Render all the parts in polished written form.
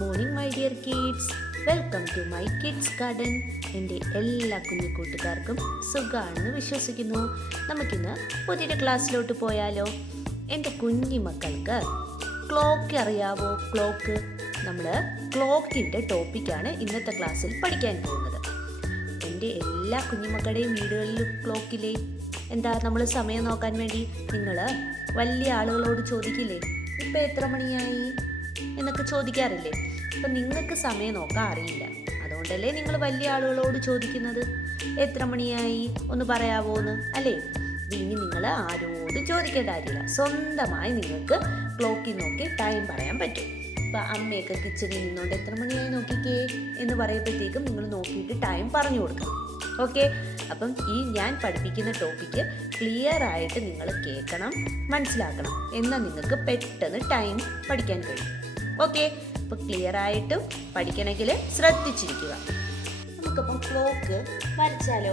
Morning my dear kids, welcome to my kids garden. എൻ്റെ എല്ലാ കുഞ്ഞു കൂട്ടുകാർക്കും സുഖമാണെന്ന് വിശ്വസിക്കുന്നു. നമുക്കിന്ന് പുതിയൊരു ക്ലാസ്സിലോട്ട് പോയാലോ? എൻ്റെ കുഞ്ഞു മക്കൾക്ക് ക്ലോക്ക് അറിയാവോ? ക്ലോക്ക്, നമ്മൾ ക്ലോക്കിൻ്റെ ടോപ്പിക്കാണ് ഇന്നത്തെ ക്ലാസ്സിൽ പഠിക്കാൻ പോകുന്നത്. എൻ്റെ എല്ലാ കുഞ്ഞുമക്കളുടെയും വീടുകളിലും ക്ലോക്കില്ലേ? എന്താ, നമ്മൾ സമയം നോക്കാൻ വേണ്ടി നിങ്ങൾ വലിയ ആളുകളോട് ചോദിക്കില്ലേ, ഇപ്പം എത്ര മണിയായി എന്നൊക്കെ ചോദിക്കാറില്ലേ? അപ്പം നിങ്ങൾക്ക് സമയം നോക്കാൻ അറിയില്ല, അതുകൊണ്ടല്ലേ നിങ്ങൾ വലിയ ആളുകളോട് ചോദിക്കുന്നത് എത്ര മണിയായി ഒന്ന് പറയാവോ എന്ന്, അല്ലേ? ഇനി നിങ്ങൾ ആരോട് ചോദിക്കേണ്ട കാര്യമില്ല, സ്വന്തമായി നിങ്ങൾക്ക് ക്ലോക്കിൽ നോക്കി ടൈം പറയാൻ പറ്റും. ഇപ്പം അമ്മയൊക്കെ കിച്ചണിൽ നിന്നുകൊണ്ട് എത്ര മണിയായി നോക്കിക്കേ എന്ന് പറയുമ്പോഴത്തേക്കും നിങ്ങൾ നോക്കിയിട്ട് ടൈം പറഞ്ഞു കൊടുക്കണം. ഓക്കെ, അപ്പം ഈ ഞാൻ പഠിപ്പിക്കുന്ന ടോപ്പിക്ക് ക്ലിയർ ആയിട്ട് നിങ്ങൾ കേൾക്കണം, മനസ്സിലാക്കണം, എന്നാൽ നിങ്ങൾക്ക് പെട്ടെന്ന് ടൈം പഠിക്കാൻ കഴിയും. ഓക്കെ, അപ്പോൾ ക്ലിയർ ആയിട്ടും പഠിക്കണമെങ്കിൽ ശ്രദ്ധിച്ചിരിക്കുക. നമുക്കപ്പം ക്ലോക്ക് വരച്ചാലോ?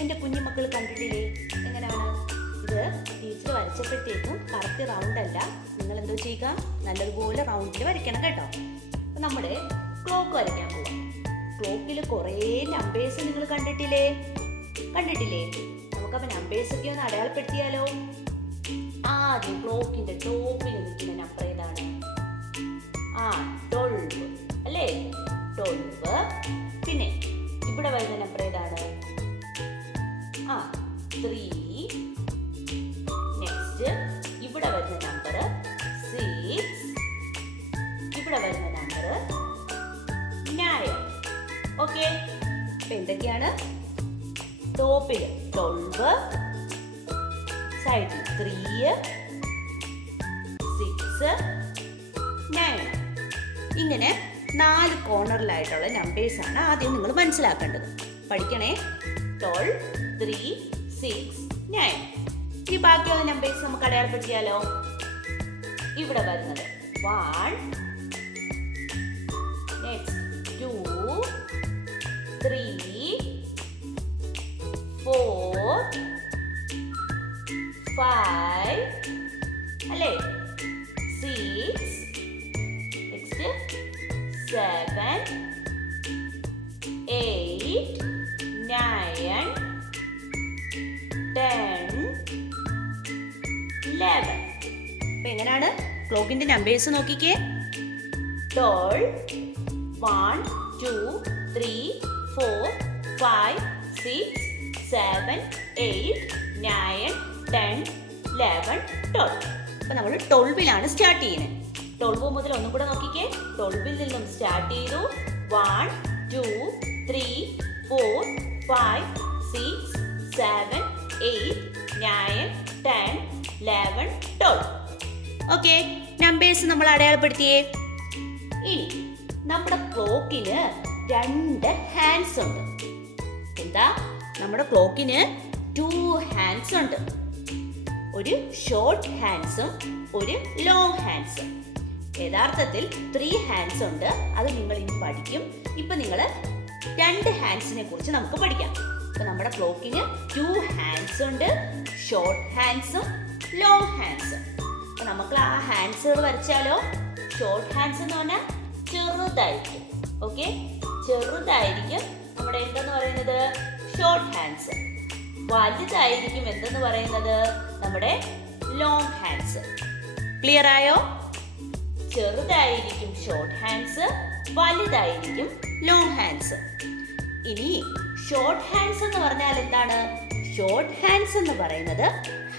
എൻ്റെ കുഞ്ഞുമക്കൾ കണ്ടിട്ടില്ലേ എങ്ങനെയാണ്? ഇത് ടീച്ചർ വരച്ചപ്പോഴത്തേക്കും കറക്റ്റ് റൗണ്ട് അല്ല, നിങ്ങൾ എന്തോ ചെയ്യുക, നല്ലതുപോലെ റൗണ്ടിൽ വരയ്ക്കണം കേട്ടോ. അപ്പം നമ്മുടെ ക്ലോക്ക് വരയ്ക്കാൻ പോവാം. ക്ലോക്കിൽ കുറേ നമ്പേഴ്സ് നിങ്ങൾ കണ്ടിട്ടില്ലേ? നമുക്കപ്പോൾ നമ്പേഴ്സൊക്കെ ഒന്ന് അടയാളപ്പെടുത്തിയാലോ? ആദ്യം ക്ലോക്കിന്റെ ടോപ്പിൽ നിൽക്കുന്ന നമ്പർ ഏതാണ്? 12 അല്ലേ? 12. പിന്നെ ഇവിടെ വരുന്ന നമ്പർ ഏതാണ്? 3. നെക്സ്റ്റ് ഇവിടെ വരുന്ന നമ്പർ 6. ഇവിടെ വരുന്ന നമ്പർ 9. ഓക്കെ, അപ്പൊ എന്തൊക്കെയാണ്? ടോപ്പിൽ 12, സൈഡിൽ 3, 6, 9. ഇങ്ങനെ 4 കോർണറിലായിട്ടുള്ള നമ്പേഴ്സാണ് ആദ്യം നിങ്ങൾ മനസ്സിലാക്കേണ്ടത്. പഠിക്കണേ. 12, 3, 6, 9. ഇനി ബാക്കിയുള്ള നമ്പേഴ്സ് നമുക്ക് അടയാളപ്പെടുത്തിയാലോ? ഇവിടെ വരുന്നത് 1, നെക്സ്റ്റ് 2, 3, 4, 5 അല്ലേ? 6, നെക്സ്റ്റ് 7, 8, 9, 10, 11. അപ്പൊ എങ്ങനെയാണ് ക്ലോക്കിന്റെ നമ്പേഴ്സ് നോക്കിക്കേ? 12, 1, 2, 3, 4, 5, 6, 7, 8, 9, 10, 11, 12. അപ്പൊ നമ്മൾ 12ലാണ് സ്റ്റാർട്ട് ചെയ്യുന്നത്. 12 മുതൽ ഒന്നും കൂടെ നോക്കിക്കേ. 12ൽ നിന്നും സ്റ്റാർട്ട് ചെയ്തു. 1, 2, 3, 4, 5, 6, 7, 8, 9, 10, 11, 12. ഓക്കെ, നമ്പേഴ്സ് നമ്മൾ അടയാളപ്പെടുത്തിയേ. ഇനി നമ്മുടെ ക്ലോക്കിന് 2 ഹാൻഡ്സ് ഉണ്ട്. എന്താ? നമ്മുടെ ക്ലോക്കിന് 2 ഹാൻഡ്സ് ഉണ്ട്. ഒരു ഷോർട്ട് ഹാൻഡ്സും ഒരു ലോങ് ഹാൻഡ്സും. യഥാർത്ഥത്തിൽ 3 ഹാൻഡ്സ് ഉണ്ട്, അത് നിങ്ങൾ ഇനി പഠിക്കും. ഇപ്പൊ നിങ്ങൾ 2 ഹാൻഡ്സിനെ കുറിച്ച് നമുക്ക് പഠിക്കാം. അപ്പൊ നമ്മുടെ ക്ലോക്കിന് 2 ഹാൻഡ്സ് ഉണ്ട്, ഷോർട്ട് ഹാൻഡ്സും ലോങ് ഹാൻഡ്സും. അപ്പൊ നമുക്ക് ആ ഹാൻഡ്സുകൾ വരച്ചാലോ? ഷോർട്ട് ഹാൻഡ്സ് എന്ന് പറഞ്ഞാൽ ചെറുതായിരിക്കും. ഓക്കെ, ചെറുതായിരിക്കും നമ്മുടെ എന്തെന്ന് പറയുന്നത്? Short hands. വലുതായിരിക്കും എന്തെന്ന് പറയുന്നത്? നമ്മുടെ ലോങ് ഹാൻഡ്സ്. ക്ലിയർ ആയോ? ചെറുതായിരിക്കും ഷോർട്ട് ഹാൻഡ്സ്, വലുതായിരിക്കും ലോങ് ഹാൻഡ്സ്. ഇനി ഷോർട്ട് ഹാൻഡ്സ് എന്ന് പറഞ്ഞാൽ എന്താണ്? ഷോർട്ട് ഹാൻഡ്സ് എന്ന് പറയുന്നത്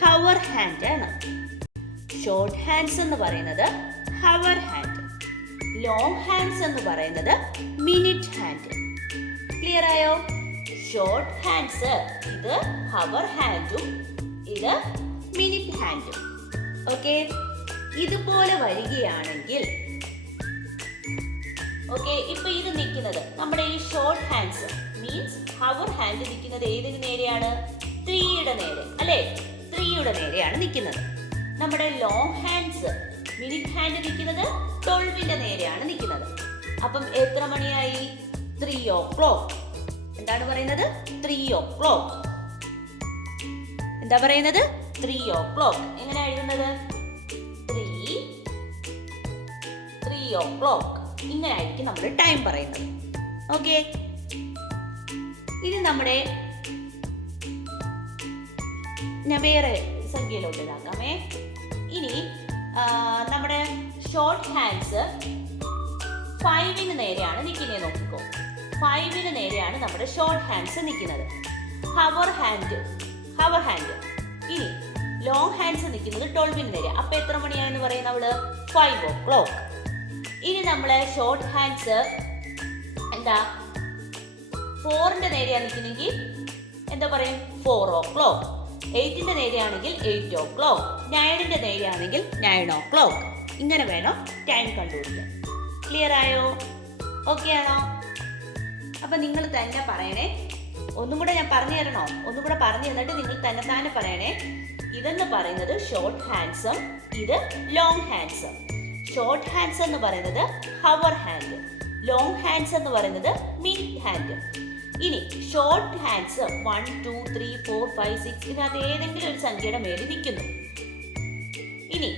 ഹവർ ഹാൻഡ് ആണ്. ഷോർട്ട് ഹാൻഡ്സ് എന്ന് പറയുന്നത് ഹവർ ഹാൻഡ്. ലോങ് ഹാൻഡ്സ് എന്ന് പറയുന്നത് മിനിറ്റ് ഹാൻഡ്. ക്ലിയർ ആയോ? ഷോർട്ട് ഹാൻഡ്സ് ഇത് ഹവർ ഹാൻഡും ഇത് മിനിറ്റ് ഹാൻഡും. ഓക്കെ, ഇതുപോലെ വരികയാണെങ്കിൽ ഓക്കെ, ഇപ്പൊ ഇത് നിൽക്കുന്നത് നമ്മുടെ ഈ short hands means hour hand നിൽക്കുന്നത് ഏതിന് നേരെയാണ്? 3യുടെ നേരെ അല്ലേ? 3യുടെ നേരെയാണ് നിൽക്കുന്നത്. നമ്മുടെ ലോങ് ഹാൻഡ്സ് മിനിറ്റ് ഹാൻഡ് നിൽക്കുന്നത് 12ന്റെ നേരെയാണ് നിൽക്കുന്നത്. അപ്പം എത്ര മണിയായി? 3 o'clock. എന്താണ് പറയുന്നത്? 3 o'clock. എന്താ പറയുന്നത്? 3 o'clock. എങ്ങനെ എഴുതുന്നത്? 3 o'clock. ഇങ്ങനെ ആയിരിക്കും നമ്മൾ ടൈം പറയുന്നത്. ഓക്കെ, ഇനി നമ്മുടെ ഞാൻ വേറെ സംഖ്യയിലോട്ട് ഇതാക്കാമേ. ഇനി നമ്മുടെ ഷോർട്ട് ഹാൻഡ്സ് 5-ന് നേരെയാണ് നിൽക്കുന്നത്. നോക്കിക്കോ, 5-ന് നേരെയാണ് നമ്മുടെ ഷോർട്ട് ഹാൻഡ്സ് നിൽക്കുന്നത്. Hour hand. ഇനി ലോങ് ഹാൻഡ്സ് നിൽക്കുന്നത് 12-ന് നേരെ. അപ്പൊ എത്ര മണിയാണെന്ന് പറയുന്നത് അവള്? 5 o'clock. ഇനി നമ്മളെ ഷോർട്ട് ഹാൻഡ്സ് എന്താ 4-ന്റെ നേരെയാണ് നിൽക്കുന്നെങ്കിൽ എന്താ പറയും? 4 o'clock. 8-ന്റെ നേരെയാണെങ്കിൽ 8 o'clock. 9-ന്റെ നേരെയാണെങ്കിൽ 9 o'clock. ഇങ്ങനെ വേണം ടൈം കണ്ടുപിടിക്കാൻ. ക്ലിയർ ആയോ? ഓക്കെ ആണോ? അപ്പൊ നിങ്ങൾ തന്നെ പറയണേ. ഒന്നും കൂടെ ഞാൻ പറഞ്ഞു തരണോ? ഒന്നും കൂടെ പറഞ്ഞു തന്നിട്ട് നിങ്ങൾ തന്നെ പറയണേ. ഇതെന്ന് പറയുന്നത് ഷോർട്ട് ഹാൻഡ്സും ഇത് ലോങ് ഹാൻഡ്സും. ഷോർട്ട് ഹാൻഡ്സ് എന്ന് പറയുന്നത് ഹവർ ഹാൻഡ്, ലോങ് ഹാൻഡ്സ് എന്ന് പറയുന്നത് മിനിറ്റ് ഹാൻഡ്. ഇനി ഷോർട്ട് ഹാൻഡ്സ് 1 2 3 4 5 6 ഇതിനകത്ത് ഏതെങ്കിലും ഒരു സംഖ്യയുടെ മേലിൽ നിൽക്കുന്നു. ഇനി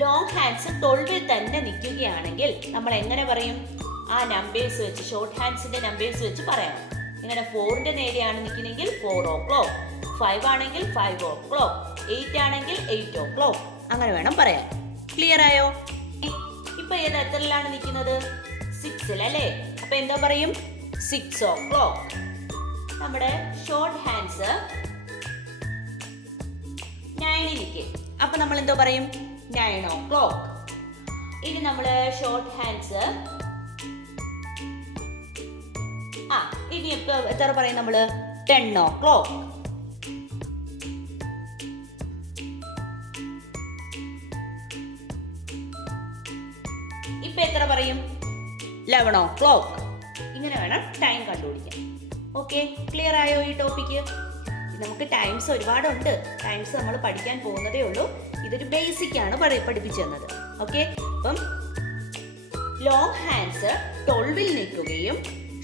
ലോങ് ഹാൻഡ്സ് 12-ൽ തന്നെ നിൽക്കുകയാണെങ്കിൽ നമ്മൾ എങ്ങനെ പറയും? ആ നമ്പേഴ്സ് വെച്ച്, ഷോർട്ട് ഹാൻഡ്സിന്റെ നമ്പേഴ്സ് വെച്ച് പറയാം. ഇങ്ങനെ 4-ന്റെ നേരെയാണ് നിൽക്കുന്നെങ്കിൽ 4 o'clock, 5 ആണെങ്കിൽ 5 o'clock, 8 ആണെങ്കിൽ 8 o'clock. അങ്ങനെ വേണം പറയാൻ. ക്ലിയർ ആയോ? ഇപ്പൊ ഏത് എത്രയിലാണ് നിൽക്കുന്നത്? 6-ൽ അല്ലേ? അപ്പൊ എന്താ പറയും? 6 o'clock. നമ്മുടെ ഷോർട്ട് ഹാൻഡ്സ് 9-ൽ നിൽക്കും. അപ്പൊ നമ്മൾ എന്തോ പറയും? 9 o'clock. ഇനി നമ്മള് ഷോർട്ട് ഹാൻഡ്സ് ഇനി ഇപ്പൊ എത്ര പറയും നമ്മള്? 10 o'clock. ഇപ്പൊ എത്ര പറയും? 11 o'clock. ഇങ്ങനെ വേണം ടൈം കണ്ടുപിടിക്കാൻ. ഓക്കെ, ക്ലിയർ ആയോ ഈ ടോപ്പിക്ക്? നമുക്ക് ടൈംസ് ഒരുപാടുണ്ട്. ടൈംസ് നമ്മൾ പഠിക്കാൻ പോകുന്നതേ ഉള്ളൂ. ഇതൊരു ബേസിക് ആണ് പഠിപ്പിച്ചു തന്നത്. ഓക്കെ, അപ്പം ലോങ് ഹാൻഡ്സ് 12-ൽ നിൽക്കുകയും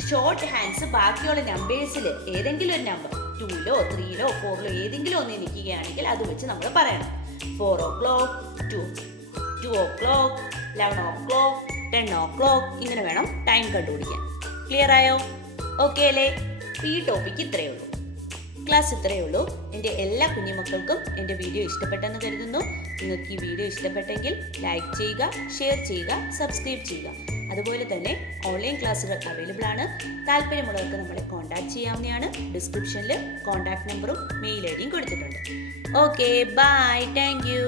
ഷോർട്ട് ഹാൻഡ്സ് ബാക്കിയുള്ള നമ്പേഴ്സിൽ ഏതെങ്കിലും ഒരു നമ്പർ 2-ലോ 3-ലോ 4-ലോ ഏതെങ്കിലും ഒന്നേ നിൽക്കുകയാണെങ്കിൽ അത് വെച്ച് നമ്മൾ പറയണം. 4 o'clock, 2 o'clock, 11 o'clock, 10 o'clock. ഇങ്ങനെ വേണം ടൈം കണ്ടുപിടിക്കാൻ. ക്ലിയർ ആയോ? ഓക്കെ അല്ലേ? ഈ ടോപ്പിക്ക് ഇത്രയേ ഉള്ളൂ. ക്ലാസ് ഇത്രയേ ഉള്ളൂ. എൻ്റെ എല്ലാ കുഞ്ഞുമക്കൾക്കും എൻ്റെ വീഡിയോ ഇഷ്ടപ്പെട്ടെന്ന് കരുതുന്നു. നിങ്ങൾക്ക് ഈ വീഡിയോ ഇഷ്ടപ്പെട്ടെങ്കിൽ ലൈക്ക് ചെയ്യുക, ഷെയർ ചെയ്യുക, സബ്സ്ക്രൈബ് ചെയ്യുക. അതുപോലെ തന്നെ ഓൺലൈൻ ക്ലാസ്സുകൾ അവൈലബിൾ ആണ്. താല്പര്യമുള്ളവർക്ക് നമ്മളെ കോൺടാക്ട് ചെയ്യാവുന്നതാണ്. ഡിസ്ക്രിപ്ഷനിൽ കോൺടാക്ട് നമ്പറും മെയിൽ ഐ ഡിയും കൊടുത്തിട്ടുണ്ട്. Okay, bye, thank U.